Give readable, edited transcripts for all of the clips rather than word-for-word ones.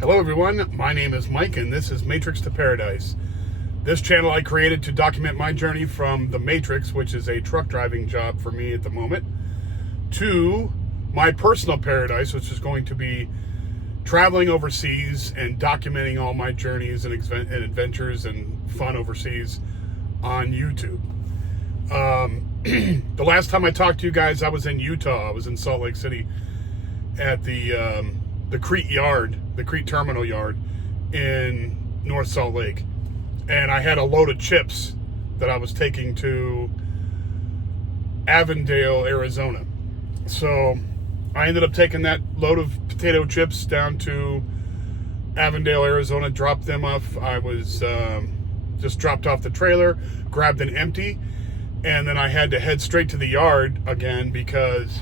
Hello everyone, my name is Mike and this is Matrix to Paradise. This channel I created to document my journey from the Matrix, which is a truck driving job for me at the moment, to my personal paradise, which is going to be traveling overseas and documenting all my journeys and adventures and fun overseas on YouTube. The last time I talked to you guys, I was in Utah. I was in Salt Lake City at the Crete Terminal Yard in North Salt Lake. And I had a load of chips that I was taking to Avondale, Arizona. So I ended up taking that load of potato chips down to Avondale, Arizona, dropped them off. I was just dropped off the trailer, grabbed an empty, and then I had to head straight to the yard again because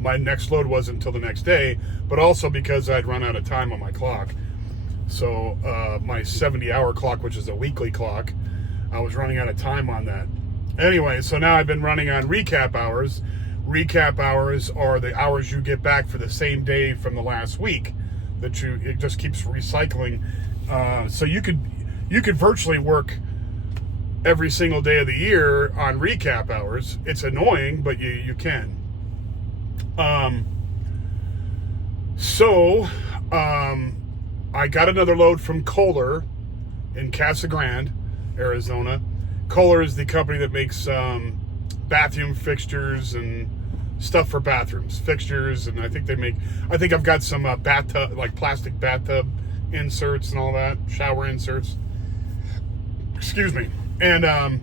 my next load wasn't until the next day, but also because I'd run out of time on my clock. So my 70-hour clock, which is a weekly clock, I was running out of time on that. Anyway, so now I've been running on recap hours. Recap hours are the hours you get back for the same day from the last week. It just keeps recycling. So you could virtually work every single day of the year on recap hours. It's annoying, but you can. I got another load from Kohler in Casa Grande, Arizona. Kohler is the company that makes bathroom fixtures and stuff for bathrooms, fixtures, and I think I've got some bathtub, like plastic bathtub inserts and all that, shower inserts. Excuse me. And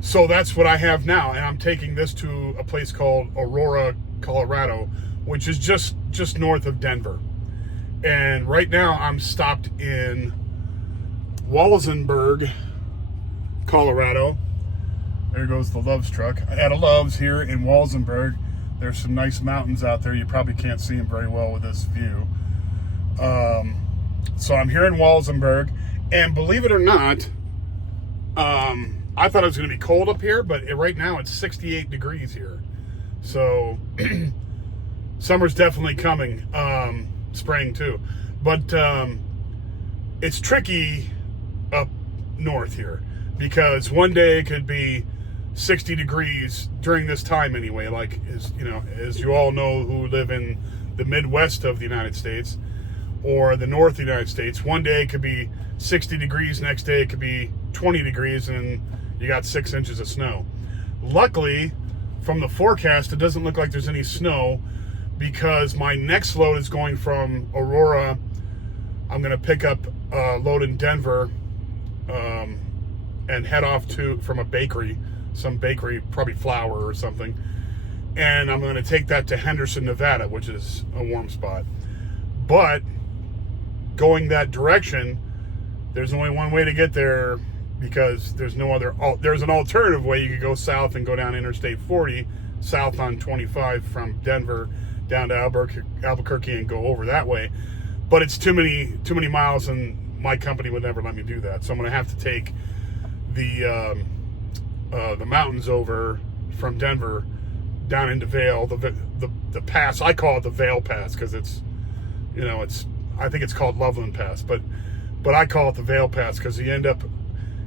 so that's what I have now, and I'm taking this to a place called Aurora, Colorado, which is just north of Denver. And right now I'm stopped in Walsenberg, Colorado. There goes the Love's truck. I had a Love's here in Walsenberg. There's some nice mountains out there. You probably can't see them very well with this view. So I'm here in Walsenberg, and believe it or not, I thought it was going to be cold up here, but right now it's 68 degrees here. So summer's definitely coming. Spring too. But it's tricky up north here because one day it could be 60 degrees during this time anyway. Like, as you all know who live in the Midwest of the United States or the North of the United States, one day it could be 60 degrees, next day it could be 20 degrees, and you got 6 inches of snow. Luckily, from the forecast, it doesn't look like there's any snow because my next load is going from Aurora. I'm going to pick up a load in Denver and head off from a bakery, some bakery, probably flour or something. And I'm going to take that to Henderson, Nevada, which is a warm spot. But going that direction, there's only one way to get there because there's no other. There's an alternative way. You could go south and go down Interstate 40, south on 25 from Denver down to Albuquerque and go over that way. But it's too many miles, and my company would never let me do that. So I'm going to have to take the mountains over from Denver down into Vail, the pass. I call it the Vail Pass because I think it's called Loveland Pass, but I call it the Vail Pass because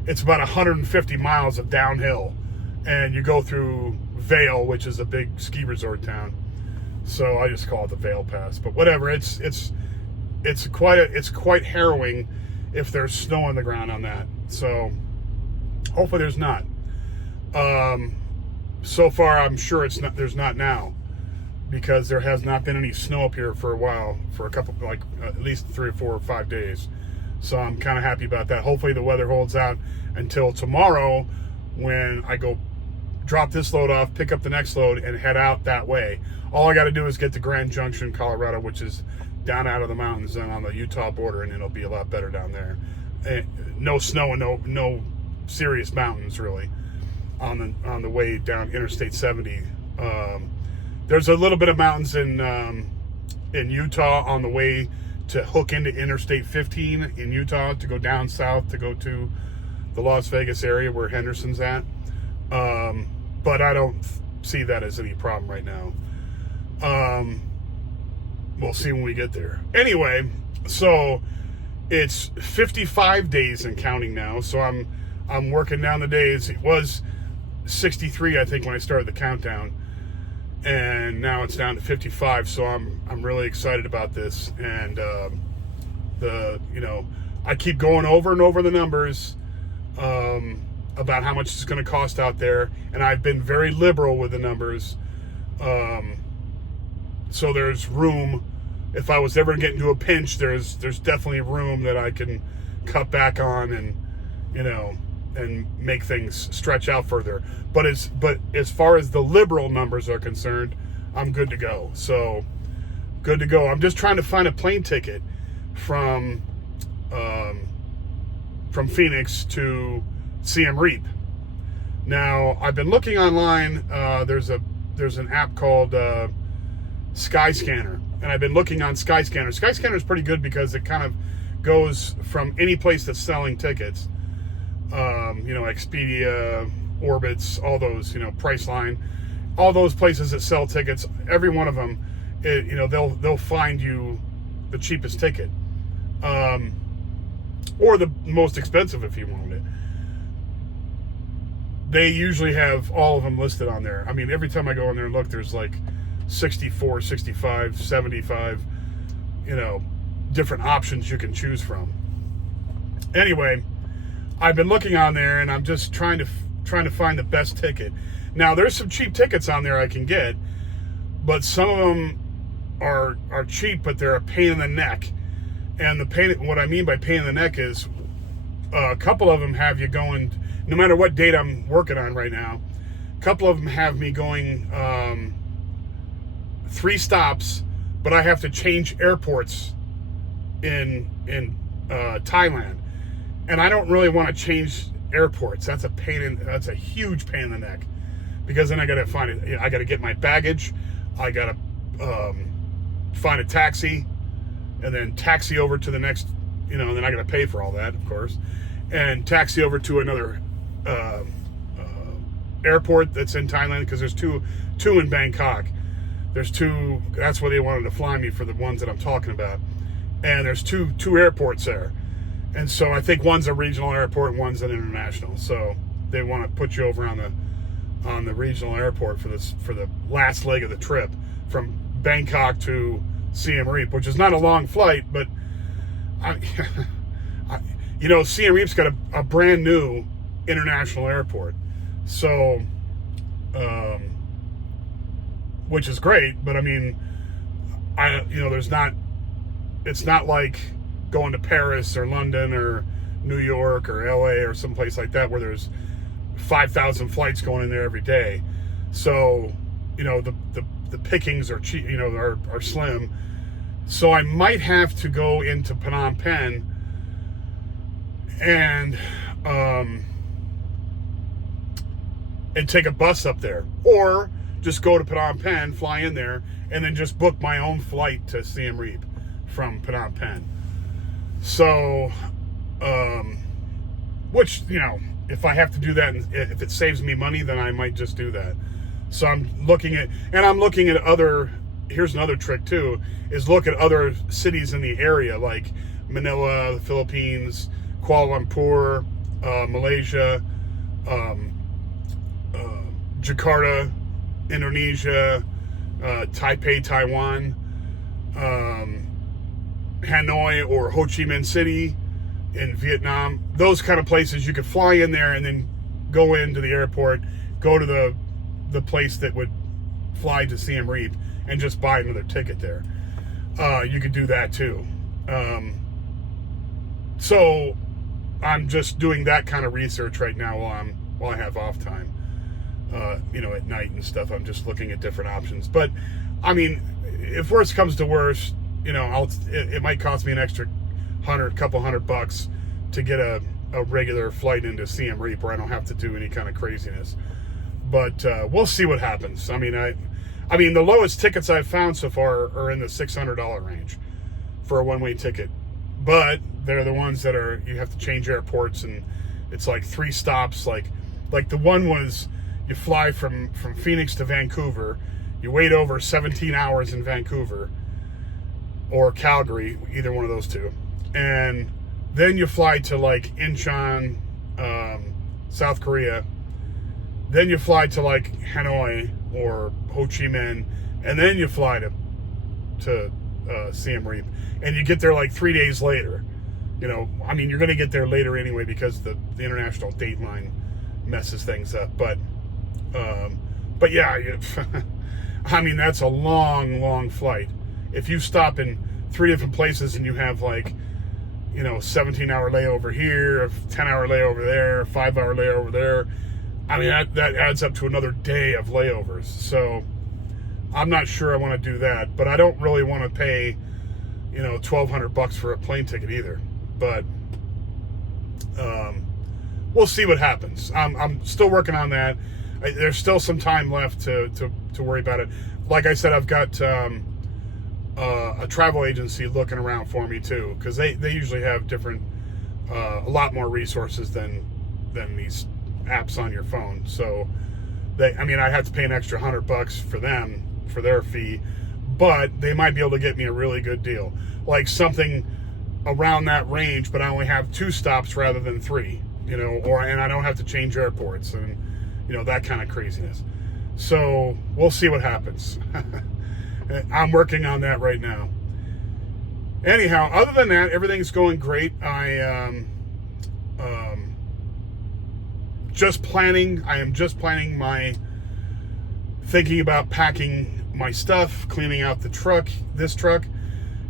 it's about 150 miles of downhill, and you go through Vail, which is a big ski resort town. So I just call it the Vail Pass. But whatever, it's quite harrowing if there's snow on the ground on that. So hopefully there's not. So far I'm sure there's not now, because there has not been any snow up here for a while, for a couple, like at least 3 or 4 or 5 days. So I'm kind of happy about that. Hopefully the weather holds out until tomorrow when I go drop this load off, pick up the next load, and head out that way. All I got to do is get to Grand Junction, Colorado, which is down out of the mountains and on the Utah border, and it'll be a lot better down there. No snow and no serious mountains really on the way down Interstate 70. There's a little bit of mountains in Utah on the way to hook into Interstate 15 in Utah to go down south to go to the Las Vegas area where Henderson's at. But I don't see that as any problem right now. we'll see when we get there. Anyway, so it's 55 days and counting now. So I'm working down the days. It was 63, I think, when I started the countdown, and now it's down to 55. So I'm really excited about this. And I keep going over and over the numbers about how much it's going to cost out there, and I've been very liberal with the numbers. So there's room. If I was ever to get into a pinch, there's definitely room that I can cut back on and make things stretch out further. But as far as the liberal numbers are concerned, I'm good to go. So good to go. I'm just trying to find a plane ticket from Phoenix to Siem Reap. Now I've been looking online. There's an app called Skyscanner, and I've been looking on Skyscanner. Skyscanner is pretty good because it kind of goes from any place that's selling tickets. Expedia, Orbitz, all those, Priceline, all those places that sell tickets. Every one of them, they'll find you the cheapest ticket, or the most expensive if you wanted it. They usually have all of them listed on there. I mean, every time I go in there and look, there's like 64, 65, 75, different options you can choose from. Anyway, I've been looking on there, and I'm just trying to find the best ticket. Now, there's some cheap tickets on there I can get, but some of them are cheap, but they're a pain in the neck. And what I mean by pain in the neck is a couple of them have you going, no matter what date I'm working on right now, a couple of them have me going 3 stops, but I have to change airports in Thailand. And I don't really want to change airports. That's a huge pain in the neck, because then I got to find it. I got to get my baggage. I got to find a taxi, and then taxi over to the next, and then I got to pay for all that, of course, and taxi over to another airport that's in Thailand, because there's two in Bangkok. There's 2. That's where they wanted to fly me for the ones that I'm talking about, and there's two airports there. And so I think one's a regional airport and one's an international. So they want to put you over on the regional airport for the last leg of the trip from Bangkok to Siem Reap, which is not a long flight, but Siem Reap's got a brand new international airport. So, which is great, but I mean, it's not like going to Paris or London or New York or LA or someplace like that where there's 5,000 flights going in there every day. So, the pickings are cheap, are slim. So I might have to go into Phnom Penh and take a bus up there, or just go to Phnom Penh, fly in there, and then just book my own flight to Siem Reap from Phnom Penh. So, which, if I have to do that, if it saves me money, then I might just do that. So I'm looking at other, here's another trick too, is look at other cities in the area, like Manila, the Philippines, Kuala Lumpur, Malaysia, Jakarta, Indonesia, Taipei, Taiwan, Hanoi or Ho Chi Minh City in Vietnam. Those kind of places you could fly in there and then go into the airport, go to the place that would fly to Siem Reap, and just buy another ticket there. You could do that too. So I'm just doing that kind of research right now while I have off time. At night and stuff. I'm just looking at different options. But I mean, if worst comes to worst, it might cost me an extra couple $100 to get a regular flight into Siem Reap, where I don't have to do any kind of craziness. But we'll see what happens. I mean, the lowest tickets I've found so far are in the $600 range for a one-way ticket. But they're the ones that you have to change airports, and it's like 3 stops. Like the one was, you fly from Phoenix to Vancouver, you wait over 17 hours in Vancouver, or Calgary, either one of those two. And then you fly to like Incheon, South Korea. Then you fly to like Hanoi or Ho Chi Minh, and then you fly to Siem Reap, and you get there like 3 days later. You know, I mean, you're going to get there later anyway because the international date line messes things up. But yeah, I mean, that's a long flight. If you stop in 3 different places and you have like, you know, 17-hour layover here, a 10-hour layover there, a 5-hour layover there, I mean, that adds up to another day of layovers. So I'm not sure I want to do that, but I don't really want to pay, you know, $1,200 for a plane ticket either. But we'll see what happens. I'm still working on that. There's still some time left to worry about it. Like I said, I've got a travel agency looking around for me too, because they usually have different, a lot more resources than these apps on your phone. So I mean, I had to pay an extra $100 for them for their fee, but they might be able to get me a really good deal, like something around that range, but I only have 2 stops rather than 3, you know, and I don't have to change airports and, you know, that kind of craziness. So we'll see what happens. I'm working on that right now. Anyhow, other than that, everything's going great. I am just planning thinking about packing my stuff, cleaning out this truck,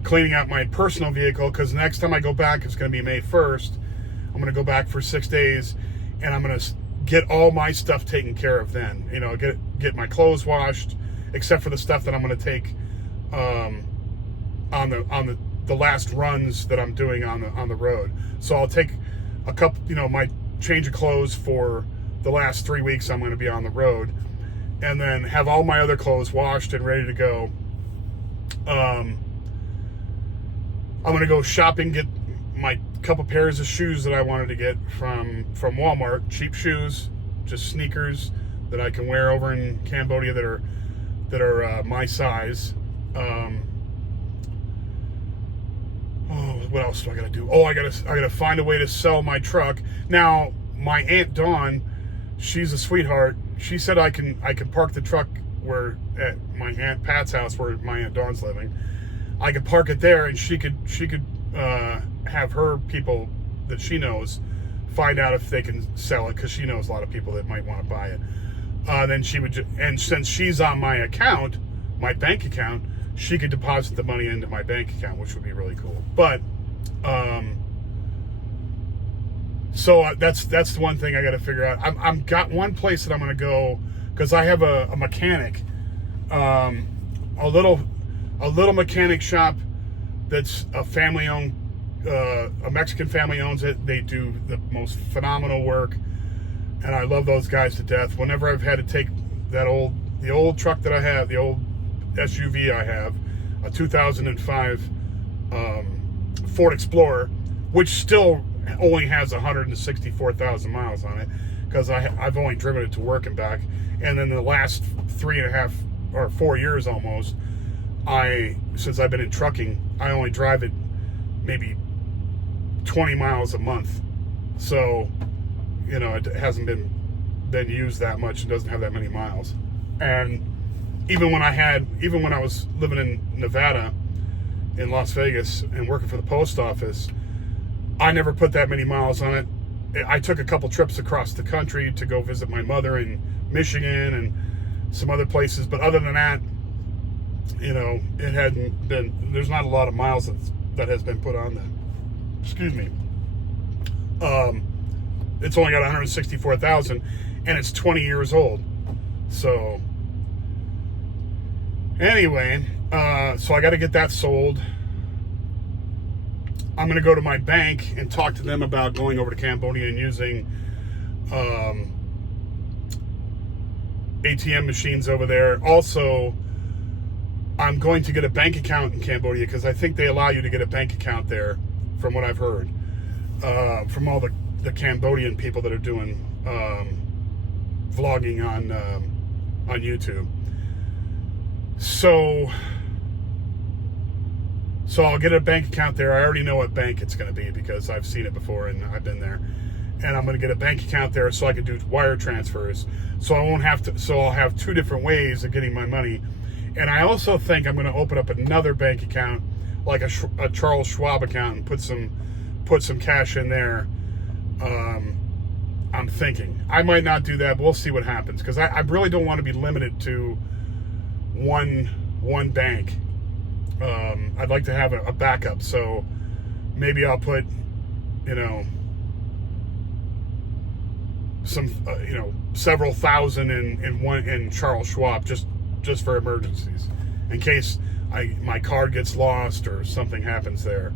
cleaning out my personal vehicle, because next time I go back, it's going to be May 1st. I'm going to go back for 6 days, and I'm going to get all my stuff taken care of then. You know, get my clothes washed, except for the stuff that I'm going to take on the last runs that I'm doing on the road. So I'll take a couple, you know, my change of clothes for the last 3 weeks I'm going to be on the road, and then have all my other clothes washed and ready to go. I'm going to go shopping, get my couple pairs of shoes that I wanted to get from Walmart, cheap shoes, just sneakers that I can wear over in Cambodia that are my size. What else do I gotta do? I gotta find a way to sell my truck. Now, my Aunt Dawn, she's a sweetheart. She said I can park the truck at my Aunt Pat's house where my Aunt Dawn's living. I could park it there, and she could have her people that she knows find out if they can sell it, because she knows a lot of people that might want to buy it. Then she would, and since she's on my account, my bank account, she could deposit the money into my bank account, which would be really cool. But so that's the one thing I got to figure out. I'm got one place that I'm going to go, because I have a mechanic, a little mechanic shop that's a family-owned, a Mexican family owns it. They do the most phenomenal work, and I love those guys to death. Whenever I've had to take the old truck that I have, the old SUV I have, a 2005 Ford Explorer, which still only has 164,000 miles on it, because I've only driven it to work and back. And then the last 3.5 or 4 years almost, since I've been in trucking, I only drive it maybe 20 miles a month. So, you know, it hasn't been used that much. It doesn't have that many miles. And even when I was living in Nevada, in Las Vegas, and working for the post office, I never put that many miles on it. I took a couple trips across the country to go visit my mother in Michigan and some other places, but other than that, you know, it hadn't been, there's not a lot of miles that has been put on that. Excuse me. It's only got 164,000, and it's 20 years old. So anyway, so I got to get that sold. I'm going to go to my bank and talk to them about going over to Cambodia and using ATM machines over there. Also, I'm going to get a bank account in Cambodia, because I think they allow you to get a bank account there, from what I've heard, from all the Cambodian people that are doing vlogging on YouTube. So So I'll get a bank account there. I already know what bank it's going to be because I've seen it before and I've been there. And I'm going to get a bank account there so I can do wire transfers. So I won't have to. So I'll have two different ways of getting my money. And I also think I'm going to open up another bank account, like a Charles Schwab account, and put some cash in there. I'm thinking I might not do that, but we'll see what happens because I really don't want to be limited to one bank. I'd like to have a backup, so maybe I'll put, some, several thousand in Charles Schwab just for emergencies, in case my card gets lost or something happens there.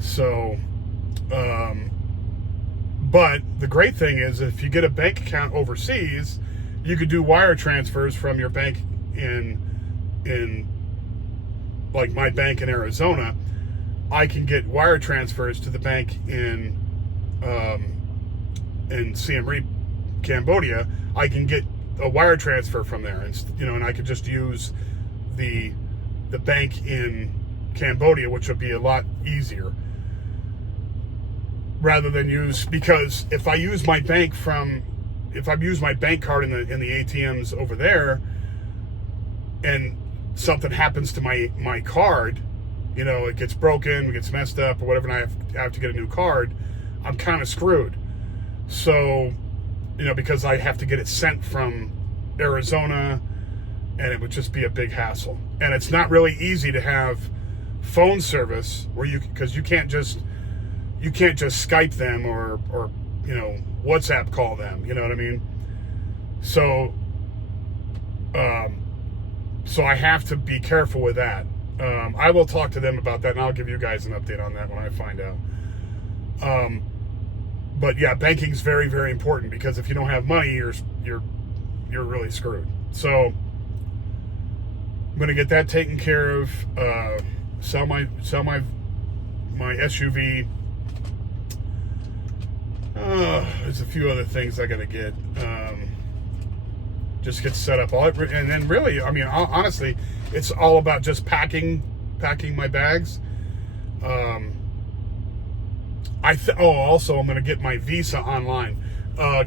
So, but the great thing is if you get a bank account overseas, you could do wire transfers from your bank in like my bank in Arizona. I can get wire transfers to the bank in Siem Reap, Cambodia. I can get a wire transfer from there, and I could just use the bank in Cambodia, which would be a lot easier, rather than because if I use my bank card in the ATMs over there, and something happens to my card, it gets broken, it gets messed up or whatever, and I have to get a new card, I'm kind of screwed. So, because I have to get it sent from Arizona, and it would just be a big hassle. And it's not really easy to have phone service because you can't just Skype them or WhatsApp call them. You know what I mean? So, so I have to be careful with that. I will talk to them about that, and I'll give you guys an update on that when I find out. But yeah, banking's very, very important because if you don't have money, you're really screwed. So I'm gonna get that taken care of. Sell my SUV. There's a few other things I gotta get. Just get set up, and then really, honestly, it's all about just packing my bags. Also, I'm going to get my visa online.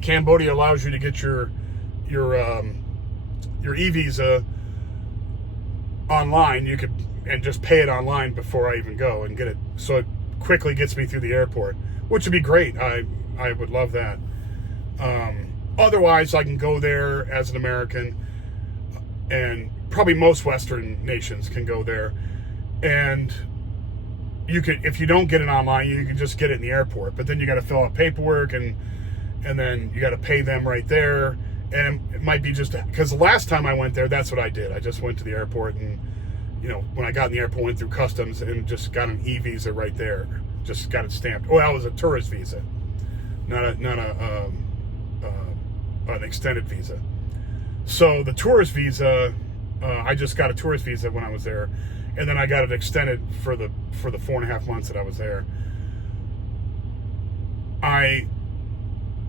Cambodia allows you to get your e-visa online. And just pay it online before I even go and get it. So it quickly gets me through the airport, which would be great. I would love that. Otherwise, I can go there as an American, and probably most Western nations can go there, and you could, if you don't get it online, you can just get it in the airport. But then you got to fill out paperwork, and then you got to pay them right there. And it might be just because the last time I went there, that's what I did. I just went to the airport, and when I got in the airport, went through customs and just got an e-visa right there. Just got it stamped. Well, it was a tourist visa, not an extended visa. So the tourist visa, I just got a tourist visa when I was there, and then I got it extended for the 4.5 months that I was there. I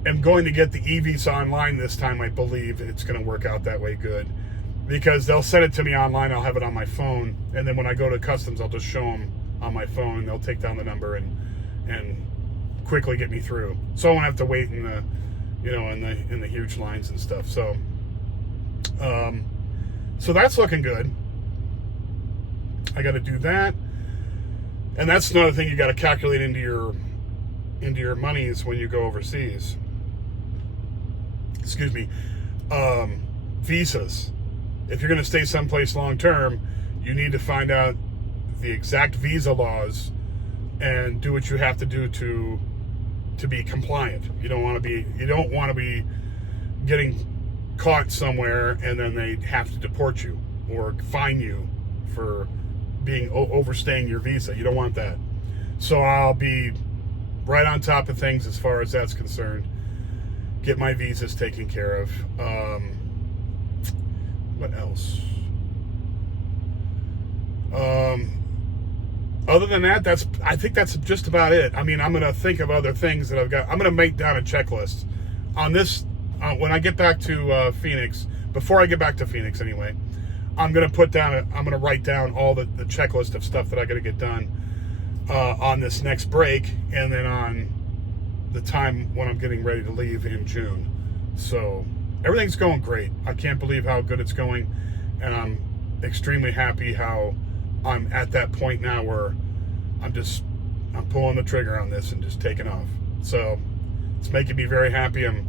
am going to get the e-visa online this time. I believe it's going to work out that way good, because they'll send it to me online. I'll have it on my phone, and then when I go to customs, I'll just show them on my phone. They'll take down the number and quickly get me through. So I won't have to wait in the in the huge lines and stuff. So so that's looking good. I got to do that, and that's another thing you got to calculate into your monies when you go overseas. Excuse me. Visas. If you're going to stay someplace long term, you need to find out the exact visa laws and do what you have to do to be compliant. You don't want to be getting caught somewhere and then they have to deport you or fine you for being overstaying your visa. You don't want that. So I'll be right on top of things as far as that's concerned. Get my visas taken care of. What else? Other than that, I think that's just about it. I mean, I'm going to think of other things that I've got. I'm going to make down a checklist on this when I get back to Phoenix. Before I get back to Phoenix, anyway, I'm going to write down all the checklist of stuff that I got to get done on this next break, and then on the time when I'm getting ready to leave in June. So everything's going great. I can't believe how good it's going, and I'm extremely happy how I'm at that point now where I'm pulling the trigger on this and just taking off. So it's making me very happy. I'm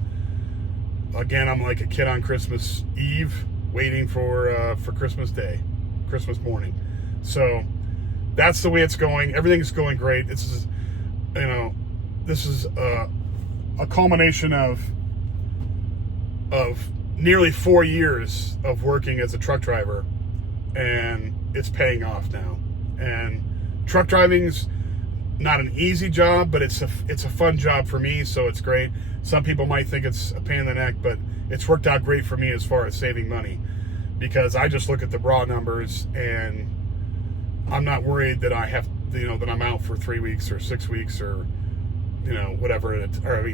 like a kid on Christmas Eve waiting for Christmas Day, Christmas morning. So that's the way it's going. Everything's going great. This is a culmination of nearly 4 years of working as a truck driver, and it's paying off now. And truck driving's not an easy job, but it's a fun job for me, so it's great. Some people might think it's a pain in the neck, but it's worked out great for me as far as saving money, because I just look at the raw numbers, and I'm not worried that I have, that I'm out for 3 weeks or 6 weeks or, whatever,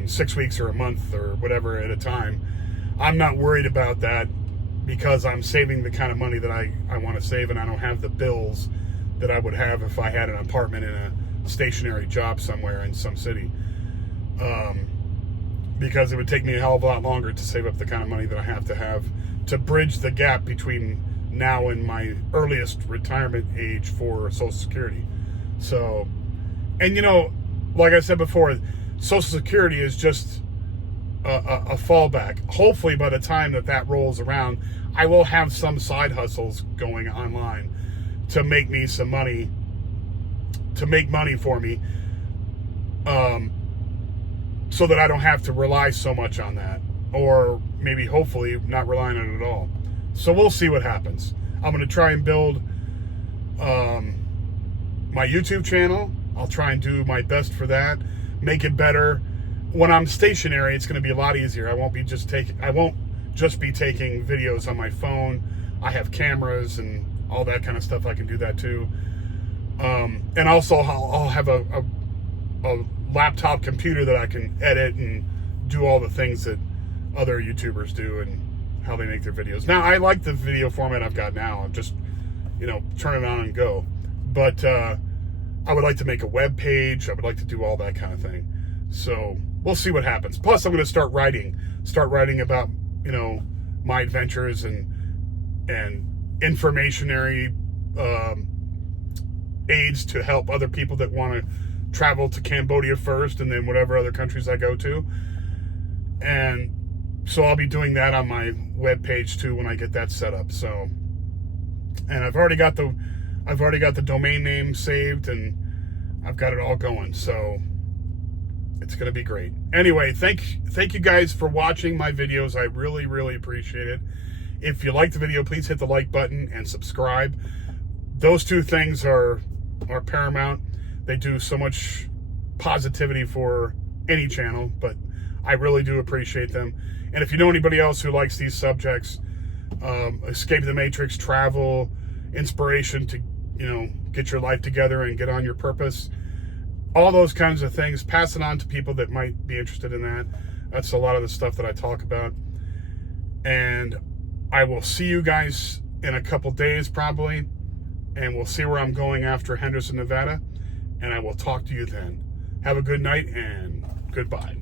6 weeks or a month or whatever at a time. I'm not worried about that, because I'm saving the kind of money that I want to save, and I don't have the bills that I would have if I had an apartment in a stationary job somewhere in some city. Because it would take me a hell of a lot longer to save up the kind of money that I have to bridge the gap between now and my earliest retirement age for Social Security. So, and like I said before, Social Security is just a fallback. Hopefully by the time that rolls around, I will have some side hustles going online to make me some money, to make money for me, so that I don't have to rely so much on that, or maybe hopefully not relying on it at all. So we'll see what happens. I'm going to try and build my YouTube channel. I'll try and do my best for that, make it better. When I'm stationary, it's going to be a lot easier. I won't just be taking videos on my phone. I have cameras and all that kind of stuff. I can do that too. And also I'll have a laptop computer that I can edit and do all the things that other YouTubers do and how they make their videos. Now, I like the video format I've got now. I'm just, turn it on and go. But I would like to make a web page. I would like to do all that kind of thing. So we'll see what happens. Plus, I'm going to start writing about, my adventures and informationary aids to help other people that want to travel to Cambodia first, and then whatever other countries I go to. And so I'll be doing that on my web page too when I get that set up. So, and I've already got the domain name saved, and I've got it all going. So it's going to be great. Anyway, thank you guys for watching my videos. I really, really appreciate it. If you like the video, please hit the like button and subscribe. Those two things are paramount. They do so much positivity for any channel, but I really do appreciate them. And if you know anybody else who likes these subjects, escape the matrix, travel, inspiration to, get your life together and get on your purpose, all those kinds of things, pass it on to people that might be interested in that. That's a lot of the stuff that I talk about. And I will see you guys in a couple days probably, and we'll see where I'm going after Henderson, Nevada. And I will talk to you then. Have a good night and goodbye.